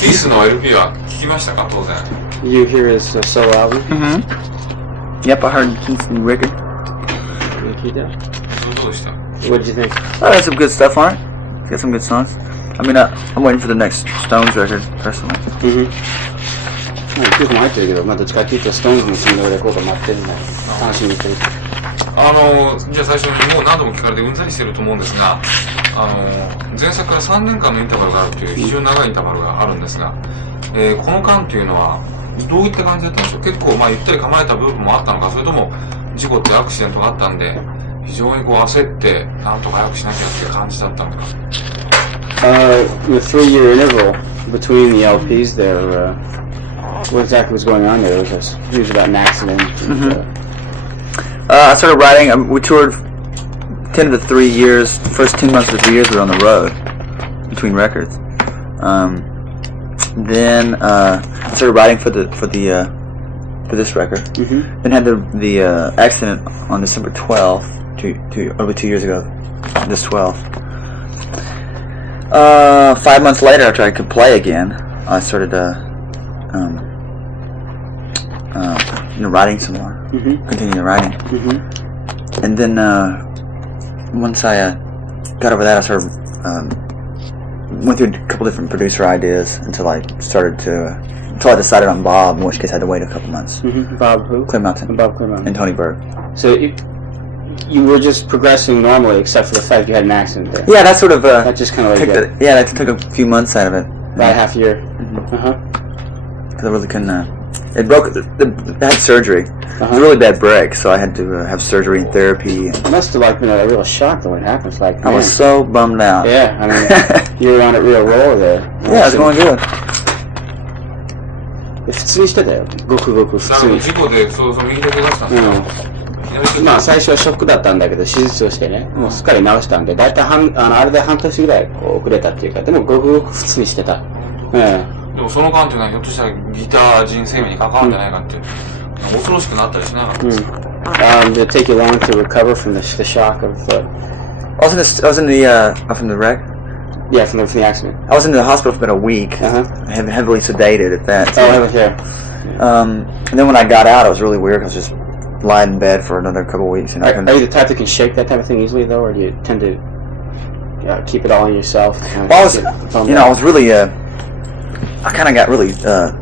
ピースの LP は聞きましたか当然。You hear his solo album? Yep, I heard his new record. You did. どうでした？ What did you think? Oh, got some good stuff on it. Got some good songs. I mean, I'm waiting for the next Stones record, personally. 結構前ってるけど、まあどっちかっていうとストーンズのシングルレコード待ってるんだ。楽しみにしてる。じゃあ最初にもう何度も聞かれてうんざりしてると思うんですが、前作から3年間のインターバルがあるという非常に長いインターバルがあるんですが、この間というのはどういった感じだったんでしょう？結構ゆったり構えた部分もあったのか、それとも事故ってアクシデントがあったんで非常にこう焦ってなんとか早くしなきゃっていう感じだったのか。The 3-year interval between the LPs there, what exactly was going on there? It was news about an accident. I started writing. We toured 10 of the 3 years. The first 2 months of the 3 years we were on the road between records. Then I started writing for this record. Then had the accident on December 12th, over 2 years ago. This 12th. 5 months later, after I could play again, I started writing some more. Continue writing. And then once I got over that, I started went through a couple different producer ideas until I decided on Bob, in which case I had to wait a couple months. Bob who? Clearmountain. Bob Clearmountain. And Tony Berg. So you were just progressing normally, except for the fact you had an accident there. Yeah, that sort of that just kind of like that took a few months out of it. About half a year. Because I really couldn't. It broke. It had surgery. It was a really bad break, so I had to have surgery and therapy. And it must have been a real shock though when it happened. It's like, I was so bummed out. Yeah, I mean, you were on a real roll there. Yeah, it was going good. 普通にしてたよ。ごくごく普通に。事故でそう右手怪我したんですよ。まあ最初はショックだったんだけど手術をしてね、もうすっかり治したんで、だいたいあれで半年ぐらいこう遅れたっていうか、でもごくごく普通にしてた。でもその間っていうのはひょっとしたらギター人生命に関わるんじゃないかっていう、恐ろしくなったりしなかったですか？Did it take you long to recover from the shock of? I was in the wreck. Yeah, from the accident. I was in the hospital for about a week. Heavily sedated at that. And then when I got out, it was really weird. I was just lying in bed for another couple of weeks. And are you the type that can shake that type of thing easily, though, or do you tend to keep it all in yourself? Well, I was really. I kind of got really. I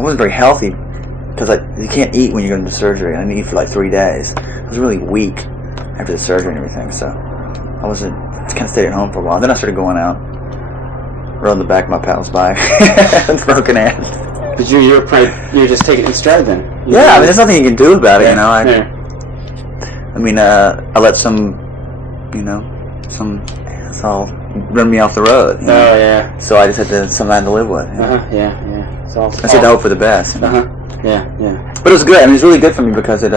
wasn't very healthy because you can't eat when you're going to surgery. I didn't eat for like 3 days. I was really weak after the surgery and everything, so I wasn't. Kind of stayed at home for a while. Then I started going out, rode the back of my pal's bike, broken ass. But you're just taking it in stride then. Yeah, I mean, there's nothing you can do about it, you know. I mean, I let some all run me off the road. You know? Oh yeah. So I just had to something to live with. You know? Yeah. It's all. I said to hope for the best. You know? Yeah. But it was good. I mean, it was really good for me because it.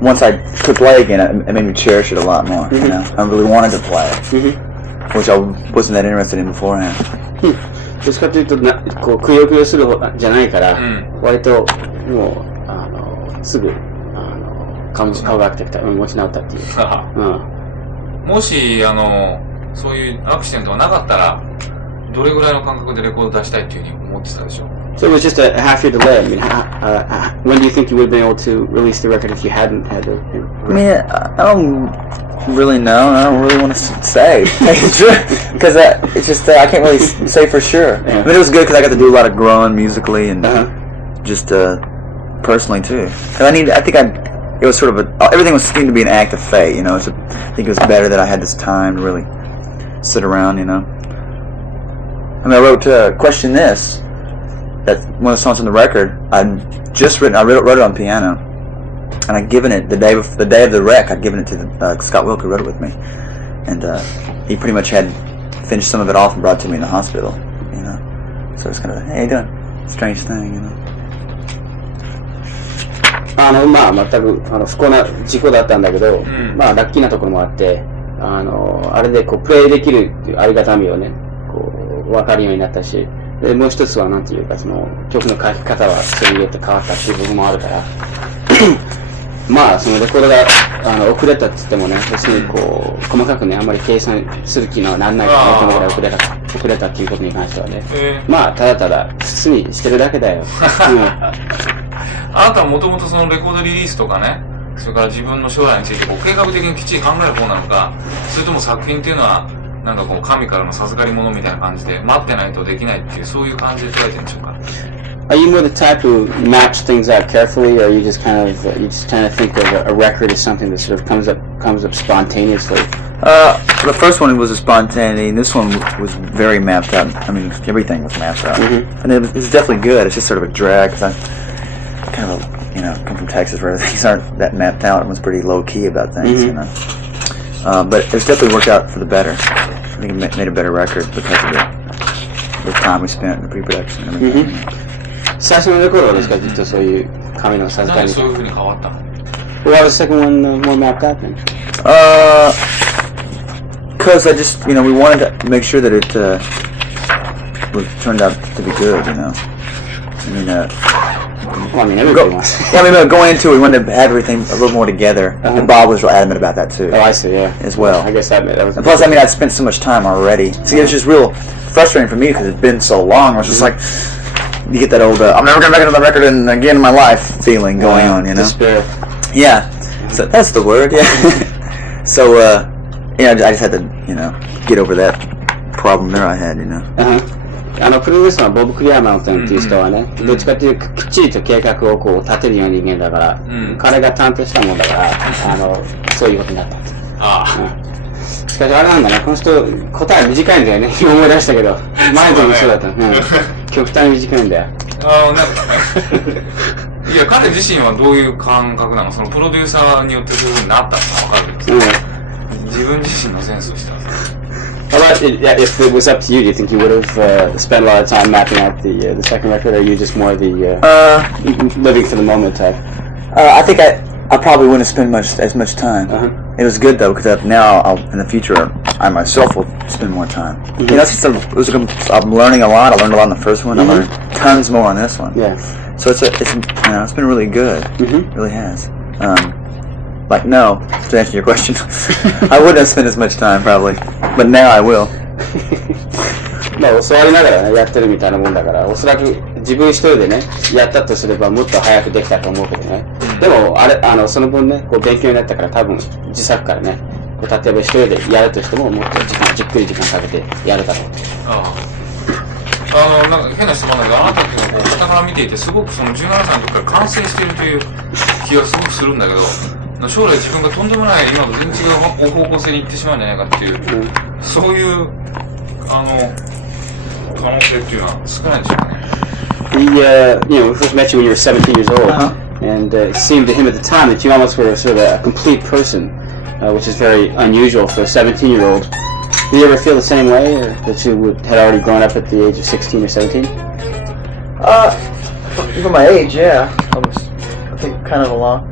Once I could play again, it made me cherish it a lot more. You know, I really wanted to play it, which I wasn't that interested in beforehand. どっちかというとこうくよくよするじゃないから、割ともうすぐ顔が飽きてきた、持ち直ったっていう。もしそういうアクシデントがなかったらどれぐらいの感覚でレコード出したいっていうふうに思ってたでしょう。So it was just a half-year delay. I mean, when do you think you would have been able to release the record if you hadn't had it? I mean, I don't really know. I don't really want to say because it's just I can't really say for sure. I mean, it was good because I got to do a lot of growing musically and just personally too. Because it was sort of everything seemed to be an act of fate. You know, I think it was better that I had this time to really sit around. You know, I mean, I wrote "Question This." That's one of the songs on the record. I wrote it on piano, and I'd given it the day of the wreck. I'd given it to Scott Wilk, who wrote it with me, and he pretty much had finished some of it off and brought it to me in the hospital. You know, so it's kind of, hey, how you doing? Strange thing, you know. まあ全く不幸な事故だったんだけど、まあラッキーなところもあって、あれでこうプレイできるっていうありがたみをね、こう分かるようになったし。でもう一つはなんていうかその曲の書き方はそれによって変わったっていう部分もあるからまあそのレコードが遅れたって言ってもね別にこう細かくねあんまり計算する気にはなんないからねどのぐらい遅れたか遅れたっていうことに関してはね。まあ、ただただ、普通にしてるだけだよ。あなたはもともとそのレコードリリースとかね、それから自分の将来についてこう計画的にきっちり考える方なのか、それとも作品っていうのは、なんかこう神からの授かり物みたいな感じで、待ってないとできないっていう、そういう感じで捉えてるんでしょうか。Are you more the type who maps things out carefully, or you just kind of think of a record as something that sort of comes up spontaneously? The first one was a spontaneity, and this one was very mapped out. I mean, everything was mapped out, and it was definitely good. It's just sort of a drag because I kind of, come from Texas where things aren't that mapped out. Everyone's pretty low key about things, but it's definitely worked out for the better. I think it made a better record because of the time we spent in the pre-production and everything. 最初のレコードですか、ずっとそういう紙の授かり。そういう風に変わった。Why was the second one more mapped out then? Because I just, we wanted to make sure that it turned out to be good, I mean, everybody wants. Going into it, we wanted to have everything a little more together, and Bob was real adamant about that too. Oh, I see, yeah. As well. I guess that was. And plus, I'd spent so much time already. See, it was just real frustrating for me because it'd been so long. I was just like, you get that old, I'm never gonna make another record again in my life feeling going on, Despair. Yeah. So that's the word, yeah. So, I just had to, get over that problem there I had, プロデューサーのボブ・クリアマントンっていう人はね、どっちかっていうときっちりと計画をこう立てるような人間だから、彼が担当したもんだから、そういうことになったんです。しかしあれなんだね、この人答え短いんだよね。今思い出したけど、前ともそうだった。極端に短いんだよ。いや、彼自身はどういう感覚なの？そのプロデューサーによってそういう風になったのかわかるけど、自分自身のセンスとしては。If it was up to you, do you think you would have spent a lot of time mapping out the second record, or are you just more the living for the moment type? I think I probably wouldn't spend as much time. It was good though because now in the future I myself will spend more time. I'm learning a lot. I learned a lot in the first one. I learned tons more on this one. Yeah. So it's been really good. It really has. No, to answer your question, I wouldn't have spent as much time probably, but now I will. まあ教わりながらやってるみたいなもんだから、おそらく自分一人でねやったとすればもっと早くできたと思うけどね。でもその分ねこう勉強になったから多分自作からね、例えば一人でやるとしてももっとじっくり時間かけてやるだろう。なんか変な質問だけど、あなたっていうのはこう下から見ていてすごくその17歳の時から完成しているという気がすごくするんだけど。将来自分がとんでもない今と全然違う方向性に行ってしまうんじゃないかっていう、そういう可能性っていうのは少ないでしょうかね。We first met you when you were 17 years old, and it seemed to him at the time that you almost were sort of a complete person, which is very unusual for a 17-year-old. Did you ever feel the same way, or that you had already grown up at the age of 16 or 17? For my age, yeah. I think kind of along.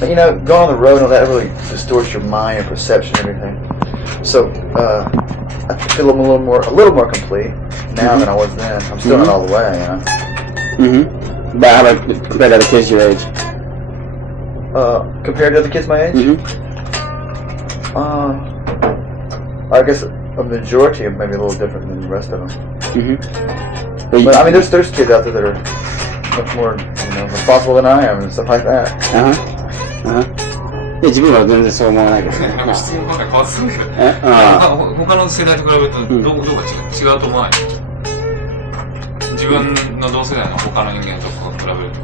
But going on the road and all that really distorts your mind, your perception, everything. So I feel I'm a little more complete now than I was then. I'm still not all the way, But how about compared to other kids your age? Compared to other kids my age? I guess a majority of maybe a little different than the rest of them. But I mean, there's kids out there that are much more responsible than I am and stuff like that. 自分は全然そう思わないけどね。質問が変わってるけど、他の世代と比べるとどこが違うと思わない？自分の同世代の他の人間と比べると。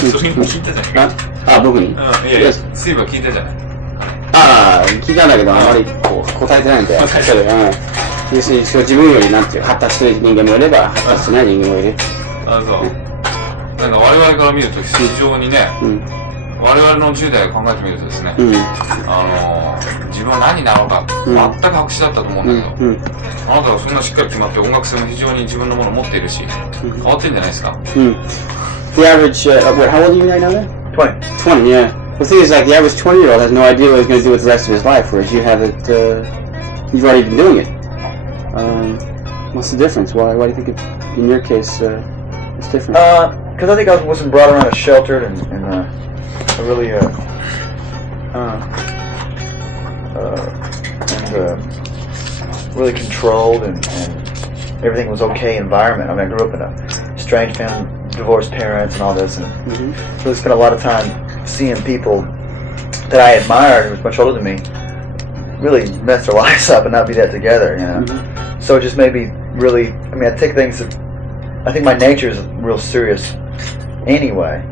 それ今聞いたじゃない。僕に。いや、そういえば聞いたじゃない。聞いたんだけどあまりこう答えてないんだよ。要するに自分よりなんていう発達してる人間もいれば発達しない人間もいる。そう。なんか我々から見ると非常にね、我々の10代を考えてみるとですね、自分は何になろうか全く白紙だったと思うんだけど、あなたはそんなしっかり決まって音楽性も非常に自分のものを持っているし、変わってんじゃないですか。The average, how old are you right now then? 20. 20, yeah. The thing is, like, the average 20-year-old has no idea what he's going to do with the rest of his life, whereas you have it, you've already been doing it. What's the difference? Why do you think in your case it's different? Because I think I wasn't brought around a sheltered and a really really controlled and everything was okay environment. I mean, I grew up in a strange family, divorced parents and all this, and really spent a lot of time seeing people that I admired who was much older than me really mess their lives up and not be that together, you know. So it just made me really, I mean, I take things that, I think my nature is real serious anyway,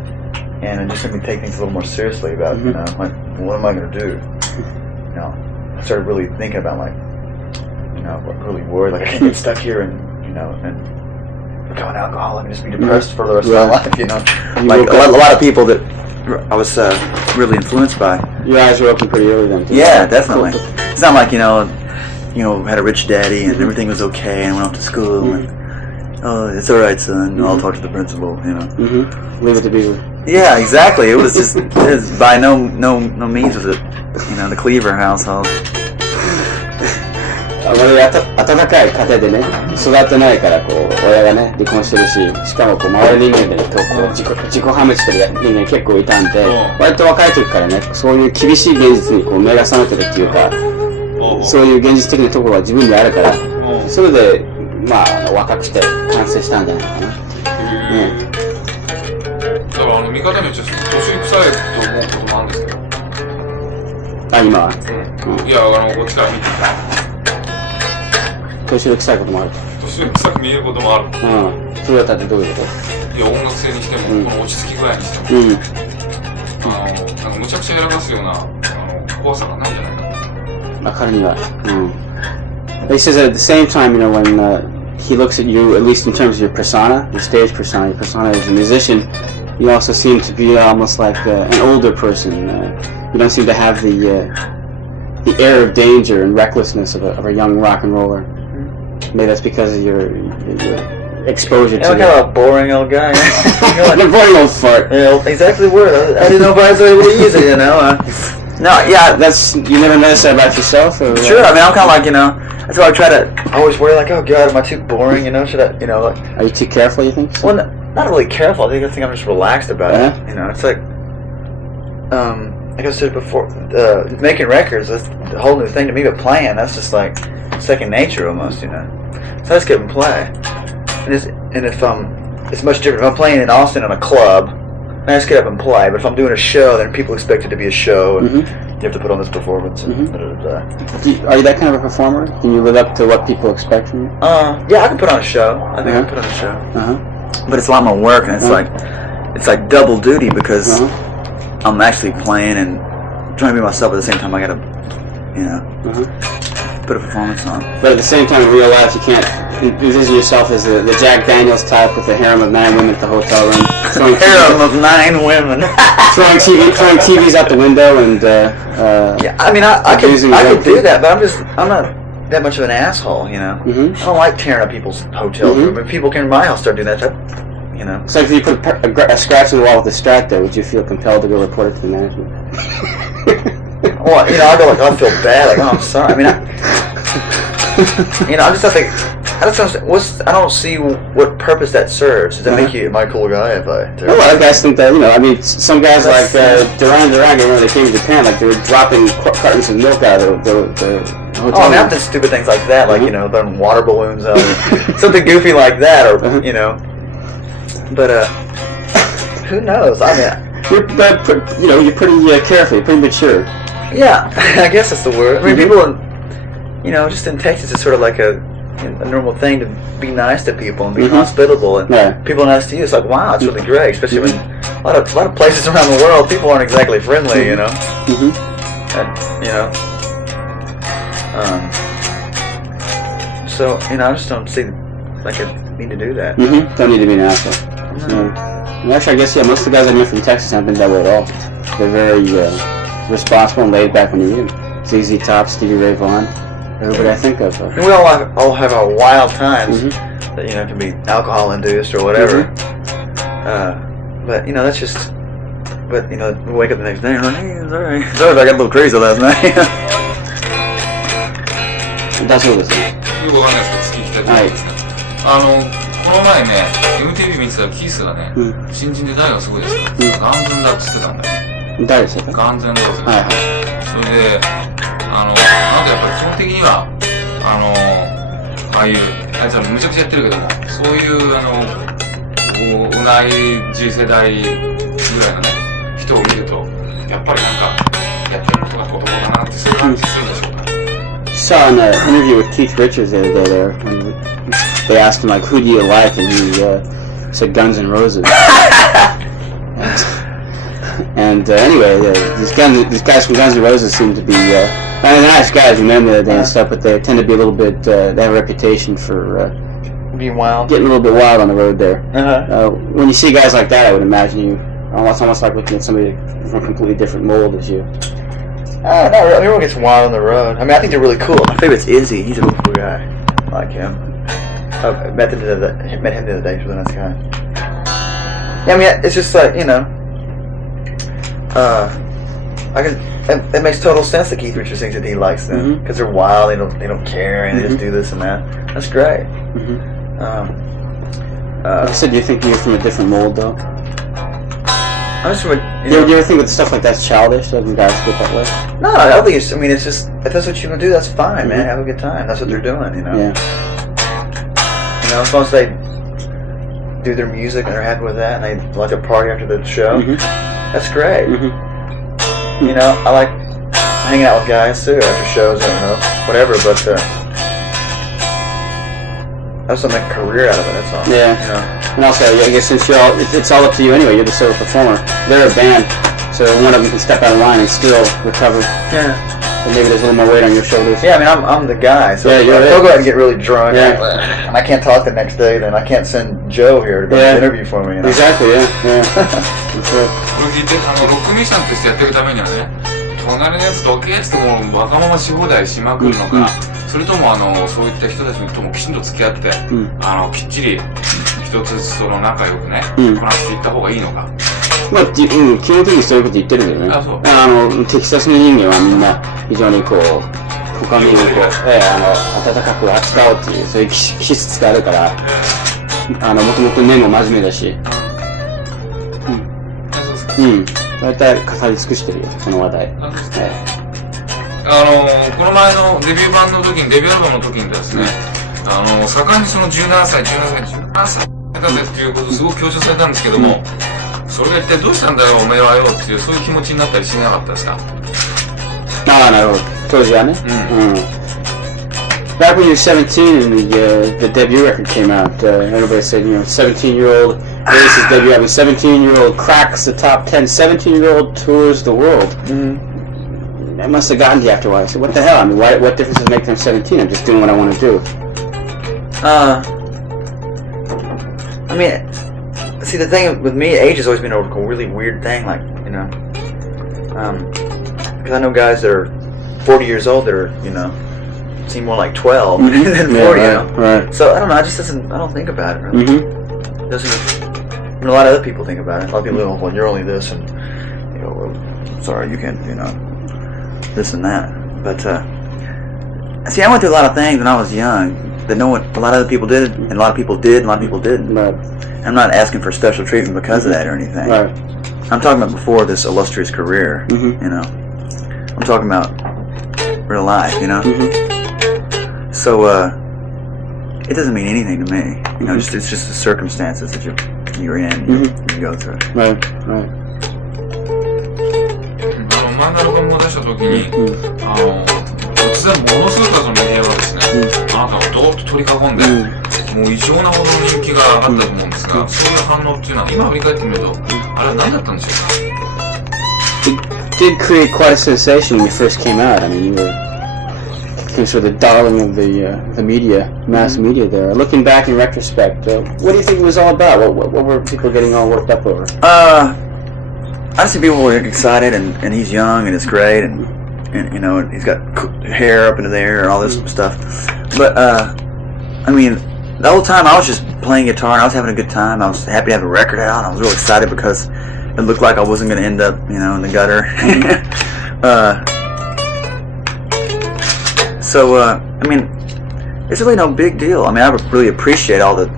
and it just made me take things a little more seriously about, you know, like, what am I going to do? You know, I started really thinking about, like, you know, what really worried, like, I can't get stuck here and, you know, and become an alcoholic and just be depressed for the rest of my life, you know. Like, a lot of people that I was really influenced by. Your eyes were open pretty early then, too. Yeah, definitely. It's not like, you know, had a rich daddy and everything was okay and went off to school and, oh, it's alright, son, I'll talk to the principal, you know. Leave it to Beaver. Yeah, exactly. It was just, by no means was it, you know, the Cleaver household. あまり温かい家庭でね、育ってないからこう親がね離婚してるし、しかもこう周りの人間でこう自己破滅してる人間結構いたんで、割と若い時からね、そういう厳しい現実にこう目が覚めてるっていうか、そういう現実的なところが自分にあるから、それでまあ若くして完成したんじゃないかな。だから見方によっては年臭いと思うこともあるんですけど。あ、今は。いやこっちから見て。年寄り臭いこともある。年寄り臭く見えることもある。それだったってどういうこと？いや音楽性にしても、この落ち着き具合にしても、なんかむちゃくちゃやらかすような怖さがないんじゃないかな。彼には。He says that at the same time, you know, when he looks at you, at least in terms of your persona, your stage persona, your persona as a musician, you also seem to be almost like an older person. You don't seem to have the air of danger and recklessness of a young rock and roller. Maybe that's because of your exposure to kind of a boring old guy. Like a boring old fart. Yeah, exactly the word. I didn't know if I was able to use it, you know. No, yeah. You never noticed that about yourself? Or sure, I mean, I'm kind of like, you know, that's why I try to always worry, like, oh God, am I too boring, you know, should I, you know, like. Are you too careful, you think? Well, not really careful, I think I'm just relaxed about it, you know, it's like, like I said before, making records, that's a whole new thing to me, but playing, that's just like second nature almost, you know. So I just get up and play. And if it's much different. If I'm playing in Austin in a club, I just get up and play. But if I'm doing a show, then people expect it to be a show, and you have to put on this performance. And Are you that kind of a performer? Can you live up to what people expect from you? Yeah, I can put on a show. I think I can put on a show. But it's a lot more work, and it's like double duty because I'm actually playing and trying to be myself at the same time. I gotta, you know, put a performance on. But at the same time, in real life, you can't envision yourself as the Jack Daniels type with a harem of 9 women at the hotel room. Harem of 9 women. throwing TVs out the window and yeah, I mean, I could do that, but I'm not that much of an asshole, you know. I don't like tearing up people's hotel room. If people came to my house start doing that, you know. So if you put a scratch on the wall with a strat there, would you feel compelled to go report it to the management? Well, you know, I feel bad, like, oh, I'm sorry. I mean, you know, I just think, I don't see what purpose that serves. Does that make you, am I a cool guy if I do? A lot of guys think that, you know, I mean, some guys like Duran, when they came to Japan, like they were dropping cartons of milk out of the hotel. Oh, I mean, I've done stupid things like that, like, you know, throwing water balloons out, something goofy like that, or, you know, but, who knows? I mean, you're pretty careful, you're pretty mature. Yeah, I guess that's the word. I mean, people in, you know, just in Texas, it's sort of like a normal thing to be nice to people and be hospitable, and people are nice to you. It's like, wow, it's really great, especially when a lot of places around the world, people aren't exactly friendly, you know. And, you know, so, you know, I just don't see like a need to do that. Don't need to be an asshole. Actually, I guess most of the guys I know from Texas haven't been that way at all. They're very responsible and laid back when you need them. ZZ Top, Stevie Ray Vaughan, everybody I think of. And we all have our wild times that, you know, can be alcohol induced or whatever. But, you know, that's just. But, you know, we wake up the next day and hey, it's alright. It's alright, I got a little crazy last night. だそうですね。よくわかんないですけど、月行きたいと思うんですね。この前ね、MTV 見てたらキースがね、新人で誰がすごいですか、ガンズンだって言ってたんだよ。誰でしたか？ガンズンローズ。はいはい。それで、なんかやっぱり基本的には、ああいうあいつらむちゃくちゃやってるけども、そういう同じ世代ぐらいのね人を見るとやっぱりなんかやってることが子供だなってそういう感じするでしょうか。Saw an interview with Keith Richards the other day there when they asked him like, who do you like, and he said Guns N' Roses. And anyway, these guys from Guns N' Roses seem to be they're nice guys, remember that and stuff, but they tend to be a little bit. They have a reputation for being wild, getting a little bit wild on the road there. Uh-huh. When you see guys like that, I would imagine you almost like looking at somebody from a completely different mold as you. Not really. Everyone gets wild on the road. I mean, I think they're really cool. My favorite's Izzy. He's a really cool guy. I like him. I met him the other day. He's a really nice guy. Yeah, I mean, it's just like, you know, it makes total sense that Keith Richards thinks that he likes them because they're wild. They don't care and they just do this and that. That's great. Like I said, do you think you're from a different mold though? I'm just from Do you ever think that stuff like that's childish? Doesn't guys get that way? No, I don't think it's. I mean, it's just if that's what you want to do, that's fine, man. Have a good time. That's what they're doing, you know. Yeah. You know, as long as they do their music and they're happy with that, and they like to party after the show, that's great. You know, I like hanging out with guys too after shows. I don't know, whatever, but I just want to make a career out of it. That's all. Yeah. You know. And also, I guess since it's all up to you anyway. You're the solo performer. They're a band, so one of them can step out of line and still recover. Yeah. So maybe there's a little more weight on your shoulders. Yeah, I mean, I'm the guy, so yeah, if they'll go ahead and get really drunk, and I can't talk the next day, then I can't send Joe here to do an interview for me. You know? Exactly, yeah. That's right. これ聞いて、ロックミュージシャンとしてやっていくためにはね、隣のやつとケースともうわがままし放題しまくるのか、それともそういった人たちともきちんと付き合って、きっちり一つその仲良くね、こなしていった方がいいのか。まあ、基本的にそういうこと言ってるんだよね。あ、そう。テキサスの人間はみんな非常にこう、他に温かく扱おうっていう、そういう気質があるから、もともと根も真面目だし、大体語り尽くしてるよ、その話題。この前のデビュー版の時に、デビューアルバムの時にですね、盛んにその17歳っていうことをすごく強調されたんですけども、それが一体どうしたんだよ、おめえはよっていう、そういう気持ちになったりしなかったですか？ああ、なるほど。当時はね。Back when you were 17 and the debut record came out, everybody said, 17-year-old releases debut album, 17-year-old cracks the top 10, 17-year-old tours the world. That must have gotten to you after a while. I said, what the hell? I mean, what difference does it make that I'm 17? I'm just doing what I want to do. I mean, see, the thing with me, age has always been a really weird thing, like, you know, because I know guys that are 40 years old that are, you know, seem more like 12 than 40, you know. Right. So, I don't know, I don't think about it, really. Doesn't, I mean, a lot of other people think about it. A lot of people go, well, you're only this, and, you know, well, sorry, you can't, you know, this and that. But, see, I went through a lot of things when I was young that a lot of other people did, and a lot of people did, and a lot of people didn't. Right. I'm not asking for special treatment because of that or anything. Right. I'm talking about before this illustrious career, you know. I'm talking about real life, you know. So, it doesn't mean anything to me. You know, it's just the circumstances that you're in, you go through. Right, right. 前のアルバムを出した時に、突然ものすごくそのメディアがですね、あなたをドーッと取り囲んで、もう異常なほどの人気が上がったと思うんですが、そういう反応っていうのは今振り返ってみると、あれは何だったんでしょうか？ It did create quite a sensation when you first came out. I mean, you were sort of the darling of the media, mass media there. Looking back in retrospect, what do you think it was all about? What were people getting all worked up over? I see people were excited, and he's young, and it's great, and you know, and he's got hair up into the air and all this stuff. But, I mean, the whole time I was just playing guitar, and I was having a good time. I was happy to have a record out. I was real excited because it looked like I wasn't going to end up, you know, in the gutter. So, I mean, it's really no big deal. I mean, I really appreciate all the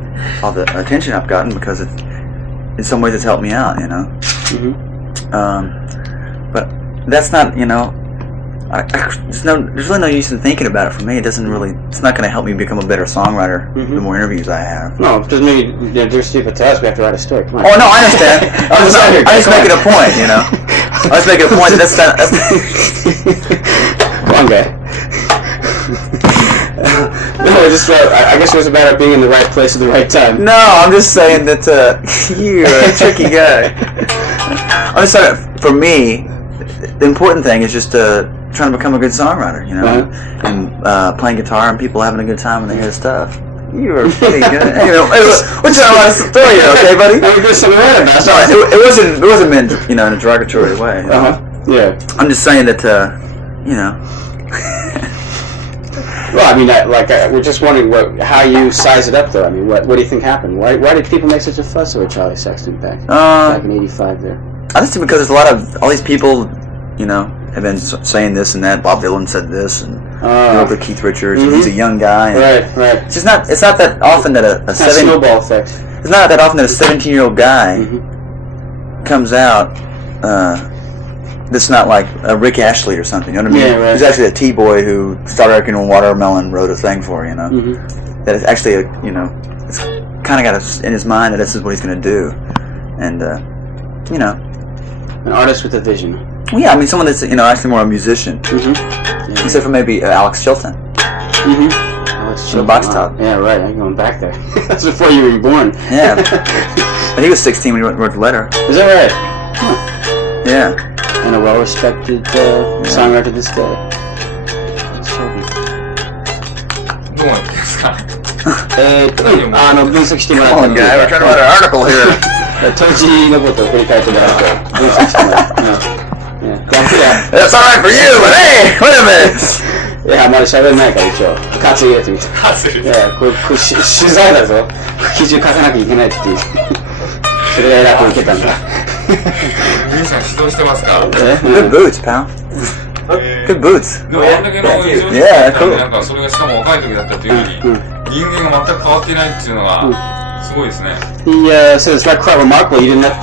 attention I've gotten because in some ways it's helped me out, you know. But that's not, you know, there's really no use in thinking about it for me. It's not going to help me become a better songwriter the more interviews I have. No, because maybe there's stupid to us, we have to write a story. Come on. Oh, no, I understand. I'm just making a point, you know. I was making a point that that's One guy. No, I guess it was about being in the right place at the right time. No, I'm just saying that you're a tricky guy. I'm just saying, for me, the important thing is just trying to become a good songwriter, you know, and playing guitar and people having a good time when they hear stuff. You were pretty good. Hey, what you want to throw you, okay, buddy? I'm good something right about it wasn't meant, you know, in a derogatory way. You know? Yeah. I'm just saying that, you know. Well, I mean, we're just wondering how you size it up, though. I mean, what do you think happened? Why did people make such a fuss over Charlie Sexton back in '85 there? I think it's because there's all these people, you know, have been saying this and that. Bob Dylan said this, and Keith Richards. And he's a young guy. And right. It's not that often that a snowball effect. It's not that often that a 17-year-old guy comes out. That's not like a Rick Astley or something. You know what I mean? Yeah, right. He's actually a T-boy who started working on Watermelon, wrote a thing for, you know. That is actually you know, it's kind of got in his mind that this is what he's going to do, and you know, an artist with a vision. Well, yeah, I mean, someone that's, you know, actually more a musician. Yeah. Except for maybe Alex Chilton. Alex Chilton. The box top. Yeah, right. I'm going back there. That's before you were even born. Yeah. But he was 16 when he wrote the letter. Is that right? Huh. Yeah. And a well-respected songwriter to this day. That's Charlie. どうなってんですか？分析してもらっ Come た on, ので guy. We're trying to write an article here. 当時のことを振り返ってもらって分析してもらって。That's alright for you, but hey, wait a minute. いや、あまり喋れないから一応活入れてみて。いや、これ取材だぞ。記事書かなきゃいけないっていう。それが偉く受けたんだ。皆さん指導してますか？ Good boots, pal. Good boots. でもあんだけの異常事態だったんで、なんかそれがしかも若い時だったっていうのに、人間が全く変わっていないっていうのがすごいですね。He said it's not quite remarkable. You didn't let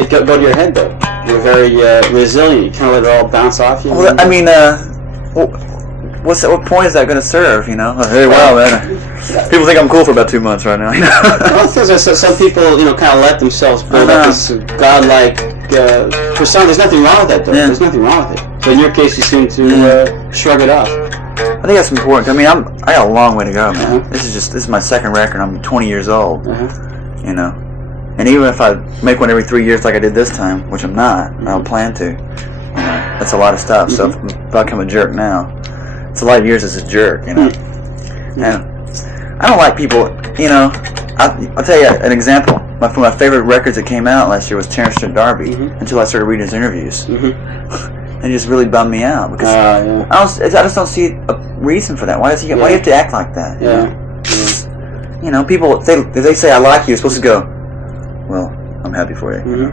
it go to your head though. You're very resilient. You kind of let it all bounce off you. Well, I mean, what point is that going to serve? You know? Hey, wow, man. People think I'm cool for about 2 months right now. You know? Well, some people, you know, kind of let themselves build up this godlike persona. There's nothing wrong with that, though. Yeah. There's nothing wrong with it. But in your case, you seem to shrug it off. I think that's important. I mean, I got a long way to go, man. This is my second record. I'm 20 years old. You know, and even if I make one every 3 years like I did this time, which I'm not, I don't plan to. You know, that's a lot of stuff. So if I become a jerk now, it's a lot of years as a jerk. You know, and I don't like people. You know, I'll tell you an example. One of my favorite records that came out last year was Terrence D'Arby. Until I started reading his interviews. And it just really bummed me out because I just don't see a reason for that. Why do you have to act like that? You know, people if they say I like you, you're supposed to go, well, I'm happy for you.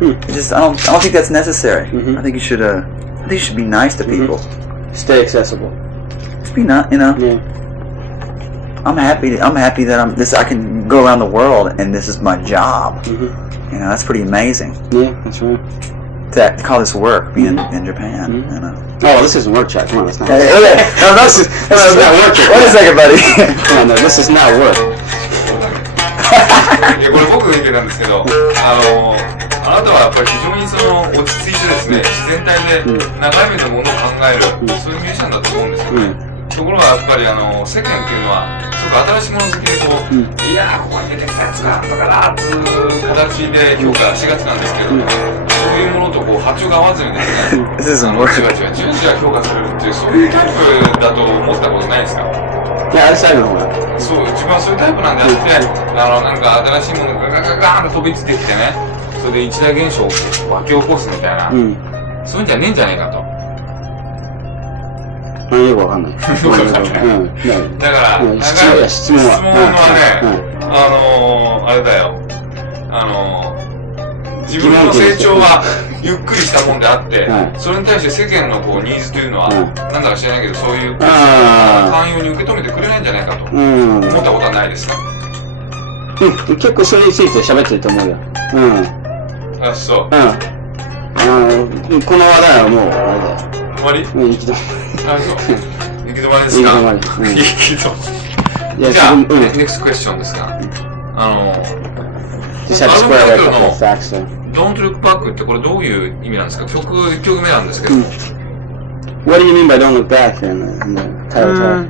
It's just I don't think that's necessary. I think you should be nice to people. Stay accessible. Just be not, you know. I'm happy that I can go around the world and this is my job. You know, that's pretty amazing. Yeah, that's right. To call this work, being in Japan, you know. Oh, this isn't work chat. Come on, it's not. No, this is not work. Wait a second, buddy. Come on, no, this is not work. いやこれ僕が言ってたんですけど、あなたはやっぱり非常にその落ち着いてですね、自然体で長い目でものを考える、そういうミュージシャンだと思うんですよね。ところがやっぱり世間っていうのはすごく新しいもの好きでこう、いやーここに出てきたやつがとかなーっていう形で評価しがちなんですけど、そういうものとこう波長が合わずにですね、じわじわ順次が評価されるっていうそういうタイプだと思ったことないですか？いや、あれ最後の方だ。そう、自分はそういうタイプなんであって、なんか新しいものがガーンと飛びついてきてね、それで一大現象を湧き起こすみたいな、そういうんじゃねえんじゃねえかと。よくわかんない。だから、質問はね、あれだよ。自分の成長はゆっくりしたもんであって、それに対して世間のこうニーズというのは、なんだか知らないけど、そういう寛容に受け止めてくれないんじゃないかと思ったことはないですか？結構それについて喋ってると思うよ。あ、そう。この話題はもう、あれだよ。終わり？行き止まあ、そう。行き止まりですか？行き止まり。じゃあ、next question ですが、Just have to square away a couple of facts, so. Don't Look Back ってこれどういう意味なんですか？1曲目なんですけども。What do you mean by Don't Look Back in the title track?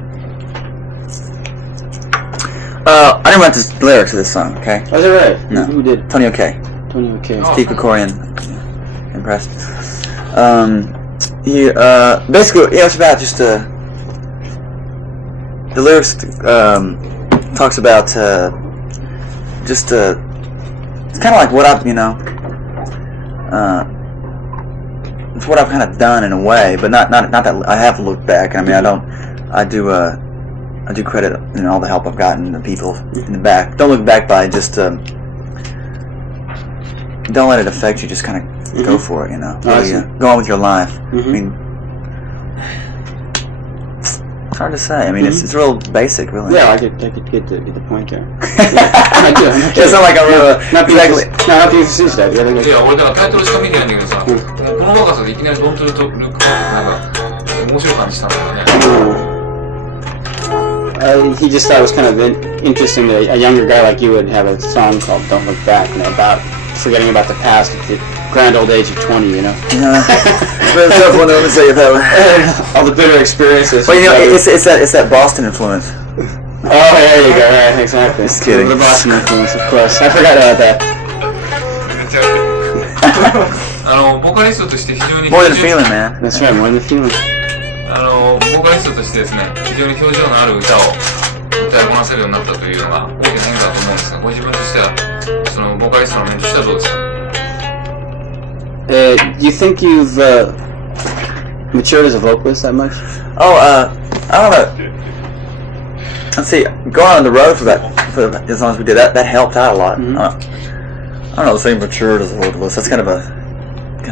I didn't write the lyrics of this song, okay? Oh, is that right? No. Who did? Tony O'Kay. Tony O'Kay. Steve Krikorian. Impressed. Basically, it's about just, the lyrics, talks about, just, it's kind of like what I've, it's what I've kind of done in a way, but not that I have looked back. I mean, I do credit, all the help I've gotten, the people in the back. Don't look back by just, don't let it affect you, just kind of go for it, Really, go on with your life. I mean, it's hard to say. I mean, it's real basic, really. Yeah, I could get the point there. I do. It's not like I'm real, not exactly. Not being facetious, that. いや、俺だからタイトルしか見てないんだけどさ、この若さでいきなりDon't Look Backなんか面白い感じしたんだよね。He just thought it was kind of interesting that a younger guy like you would have a song called Don't Look Back, about forgetting about the past at the grand old age of 20, It's a tough one to say it that way. All the bitter experiences. Well, it's that Boston influence. Oh, there you go, right, exactly. Just kidding. The Boston influence, of course. I forgot about that. ボーカリストとして非常に More than feeling, man. That's right, more than feeling. ボーカリストとしてですね、非常に表情のある歌を歌いこなせるようになったというのが大きな変化だと思うんですが、ご自分としてはそのボーカリストの面としてはどうですか？ Do you think you've matured as a vocalist that much? Oh, I don't know. Let's see, going on the road for as long as we did that helped out a lot. I don't know, saying matured as a vocalist. That's kind of a, I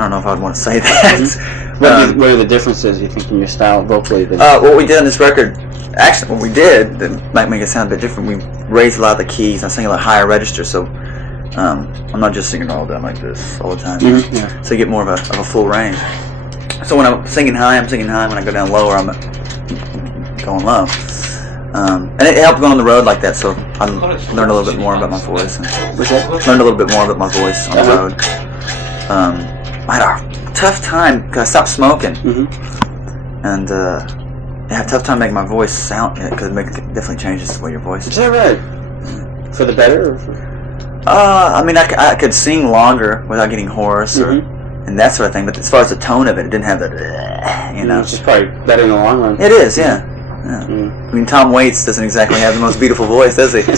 don't know if I'd want to say that. What are the differences you think in your style vocally? What we did on this record, actually, what we did that might make it sound a bit different. We raised a lot of the keys. I sang a lot higher register, so I'm not just singing all down like this all the time. So you get more of a full range. So when I'm singing high, I'm singing high. When I go down lower, I'm going low. And it helped going on the road like that, so I learned a little bit more about my voice. Learned a little bit more about my voice on the road. I had a tough time because I stopped smoking, and I had a tough time making my voice sound, because it definitely changes the way your voice is. Is that right? For the better? Or for... I mean, I could sing longer without getting hoarse and that sort of thing, but as far as the tone of it, it didn't have that, It's just probably better in the long run. It is, yeah. I mean, Tom Waits doesn't exactly have the most beautiful voice, does he? And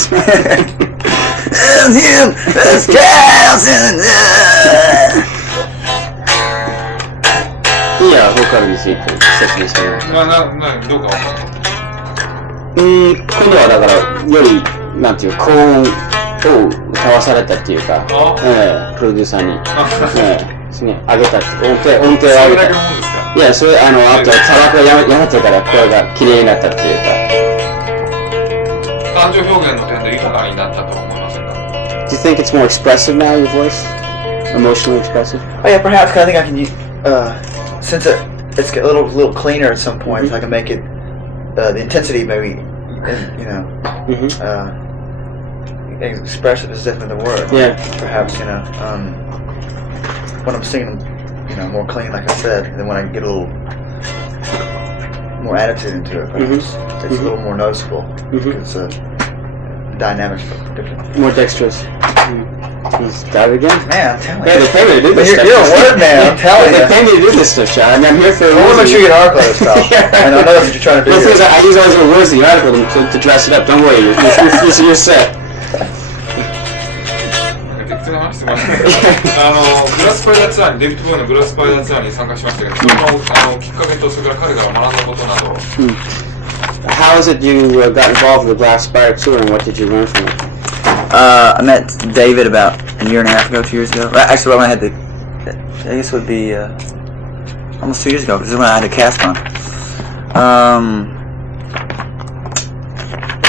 him, there's cows in there. いや、ボーカルについて説明してる。どうかわかんない。今度はだから、より、なんていう、高音を歌わされたっていうか、プロデューサーに、上げたって、音程を上げた。いや、それ、あと、タバコやめてから声が綺麗になったっていうか。感情表現の点で豊かになったと思いますか？ Do you think it's more expressive now, your voice? Emotionally expressive? Oh yeah, perhaps. I think I can use, since it's a little cleaner at some points, I can make it, the intensity maybe, expressive is definitely the word. Yeah. Perhaps, when I'm singing, more clean, like I said, and then when I get a little more attitude into it, perhaps it's a little more noticeable. Because dynamics are different. More dexterous. Let's dive again. Man, I'm telling you. Yeah, they pay me to do this stuff. You're a word man, I'm telling you. They pay me to do this stuff, Sean. I mean, I'm here for a reason. I want to make sure you get our clothes, pal. I know that's what you're trying to do. I use all those little words in the article to dress it up. Don't worry, you're set. グラスパイダーツアーに、デビッド・ボーイのグラスパイダーツアーに参加しましたけど、そのきっかけと、それから彼が学んだことなど。How is it you got involved with the Glass Spire tour, and what did you learn from it? I met David about a year and a half ago, 2 years ago. Actually, when I had I guess it would be almost 2 years ago, because this is when I had a cast on.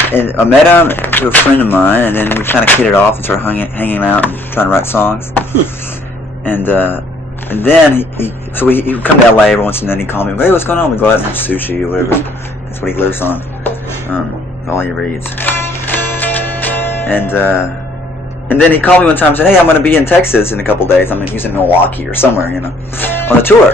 And I met him to a friend of mine, and then we kind of kidded off and started hanging out and trying to write songs. And And then he would come to LA every once and then he'd call me, hey, what's going on? We go out and have sushi or whatever. That's what he lives on. All he reads. And then he called me one time and said, hey, I'm going to be in Texas in a couple days. I mean, he's in Milwaukee or somewhere, you know, on a tour.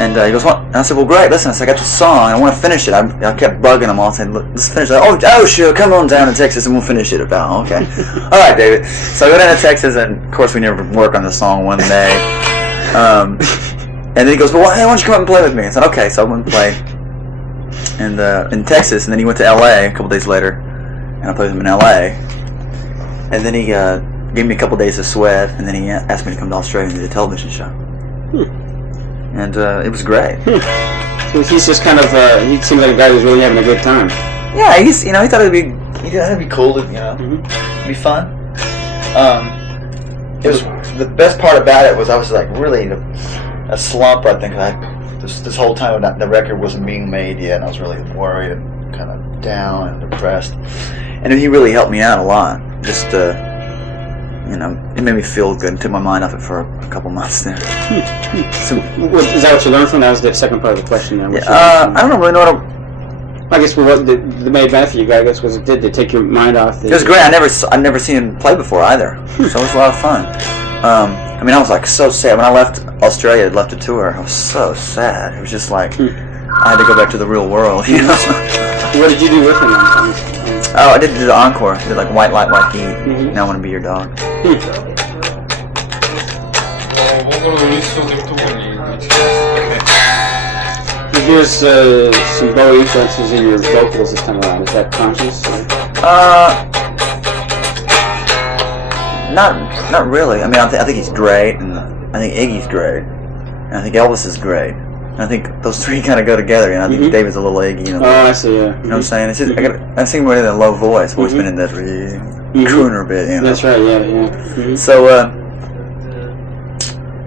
And he goes, what? And I said, well, great, listen, I got this song, I want to finish it. I kept bugging him all, saying, look, let's finish it. Oh, sure, come on down to Texas and we'll finish it. About, okay. All right, David. So I go down to Texas, and of course we never work on the song one day. And then he goes, well, hey, why don't you come up and play with me? I said, okay, so I went and played in Texas, and then he went to LA a couple days later, and I played with him in LA. And then he gave me a couple days of sweat, and then he asked me to come to Australia and do the television show. And it was great. So he's just kind of, he seems like a guy who's really having a good time. Yeah, he thought it'd be cool to, be fun. It was, the best part about it was I was like really in a slump, I think. This whole time the record wasn't being made yet, and I was really worried and kind of down and depressed. And he really helped me out a lot. Just, it made me feel good and took my mind off it for a couple months there. So, is that what you learned from? That was the second part of the question. Then. I don't really know what I guess what the main benefit you got, I guess, was it did to take your mind off. It was great. I'd never seen him play before either, so it was a lot of fun. I mean, I was like so sad when I left Australia. I'd left a tour. I was so sad. It was just like I had to go back to the real world. You know. What did you do with him? Oh, I did the encore. I did like White Light, White Heat. Now I Want to Be Your Dog. There's some Bowie influences in your vocals this time around. Is that conscious? Not really. I mean, I think he's great, and I think Iggy's great, and I think Elvis is great. And I think those three kind of go together. I think David's a little Iggy. Oh, I see. Yeah. You know what I'm saying? It's just I sing more in a low voice. I've always been in that crooner bit. That's right. Yeah. So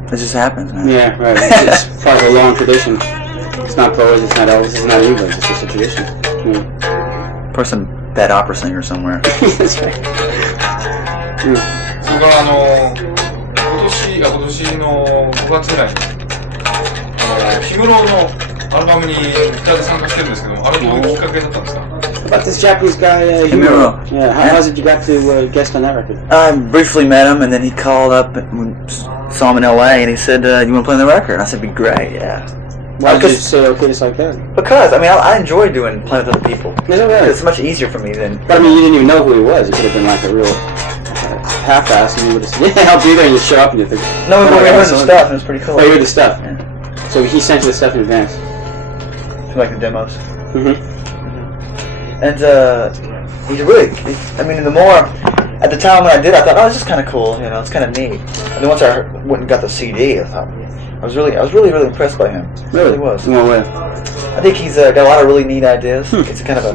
it just happens, man. Yeah, right. It's part of a long tradition. It's not Bowie, it's not Elvis, it's not England, it's just a tradition. Person, bad opera singer somewhere. That's right. それから今年の5月ぐらいに氷室のアルバムにギターで参加してるんですけども、あれどういうきっかけだったんですか About this Japanese guy, Himuro. Yeah, how did you get to guest on that record? I briefly met him, and then he called up and saw him in LA, and he said, you want to play on the record? And I said, it'd be great, yeah. Why did you say okay just like that? Because, I mean, I enjoy playing with other people. Is it really? It's much easier for me than... But I mean, you didn't even know who he was. It could have been like a real half-ass, and you would have said, yeah, I'll be there, and you show up, and you think... No, we heard the stuff, and it was pretty cool. Oh, you heard the stuff? Yeah. So he sent you the stuff in advance? Like the demos. And, he's really... I mean, the more... At the time when I did, I thought, oh, this is kind of cool, it's kind of neat. And then once I went and got the CD, I thought... I was really impressed by him. I really was. In what way? I think he's got a lot of really neat ideas. It's kind of a,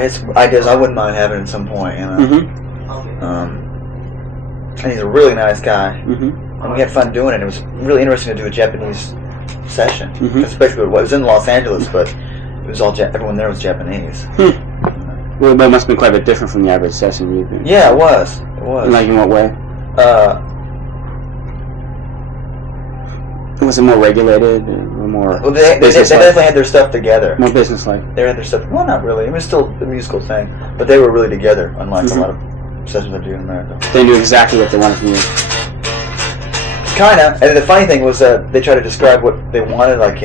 his ideas I wouldn't mind having at some point. And he's a really nice guy. And we had fun doing it. It was really interesting to do a Japanese session, especially it was in Los Angeles, but it was all everyone there was Japanese. Well, but it must have been quite a bit different from the average session you've been. Yeah, it was. It was. Like in what way? Was it more regulated or more? Well, they definitely had their stuff together. More business-like. They had their stuff. Well, not really. It was still a musical thing, but they were really together, unlike a lot of sessions I do in America. They knew exactly what they wanted from you. Kinda. And the funny thing was that they tried to describe what they wanted, like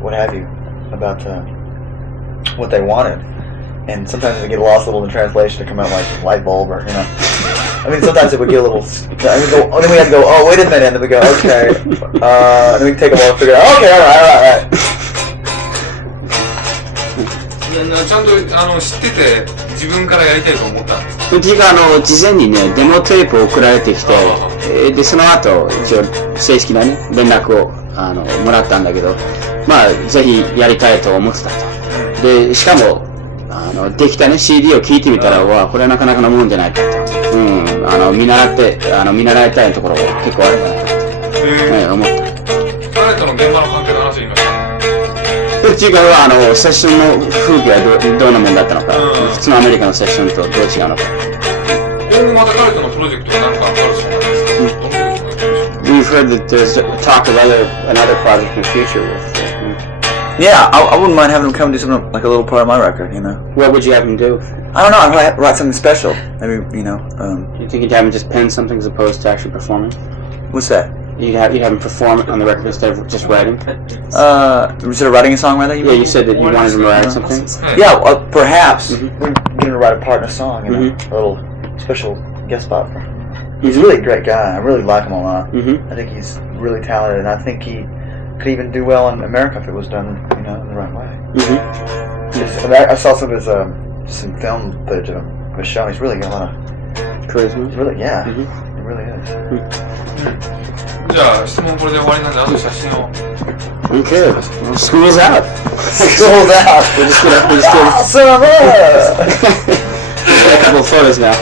what have you, about what they wanted, and sometimes they get lost a little in translation to come out like light bulb or I mean, sometimes it would get a little. Then we had to go. Oh, wait a minute. And then we go. Okay. Then we take a while to figure out. Okay, all right. ちゃんと知ってて自分からやりたいと思ったんです。うちが事前にねデモテープを送られてきて、でその後一応正式なね連絡をもらったんだけど、まあぜひやりたいと思ってたと。でしかもできたね CD を聴いてみたらわこれはなかなかのもんじゃないかと。見習いたいところが結構あるんじゃないかと、思った。彼との現場の関係の話になりました。うちがセッションの風景はどんなもんだったのか、普通のアメリカのセッションとどう違うのか。い今後また彼とのプロジェクトがなんかあるそうなんですけど、どのように考えてるんでしょうか。 We've heard that there's talk of another project in the future with. Yeah, I wouldn't mind having him come do something like a little part of my record, you know. What would you have him do? I don't know, I'd probably write something special. Maybe, you know, You think you'd have him just pen something as opposed to actually performing? what's that? You'd have him perform it on the record instead of just writing? Instead of writing a song, rather? Yeah, you said that you wanted him to write something. Yeah, perhaps. Mhm. We get him to write a part in a song, you know, Mhm. a little special guest spot for him. He's a really great guy. I really like him a lot. Mm-hmm. I think he's really talented, and I think he could even do well in America if it was done, you know, in the right way. Mm-hmm. I saw some of his some film footage of his show. He's really got a lot of Charisma. really, yeah, Mhm. he really is. じゃあ質問これで終わりなんで、あと写真を。 Okay. Well, school's out. School's out. We're just gonna Awesome! get a couple of photos now.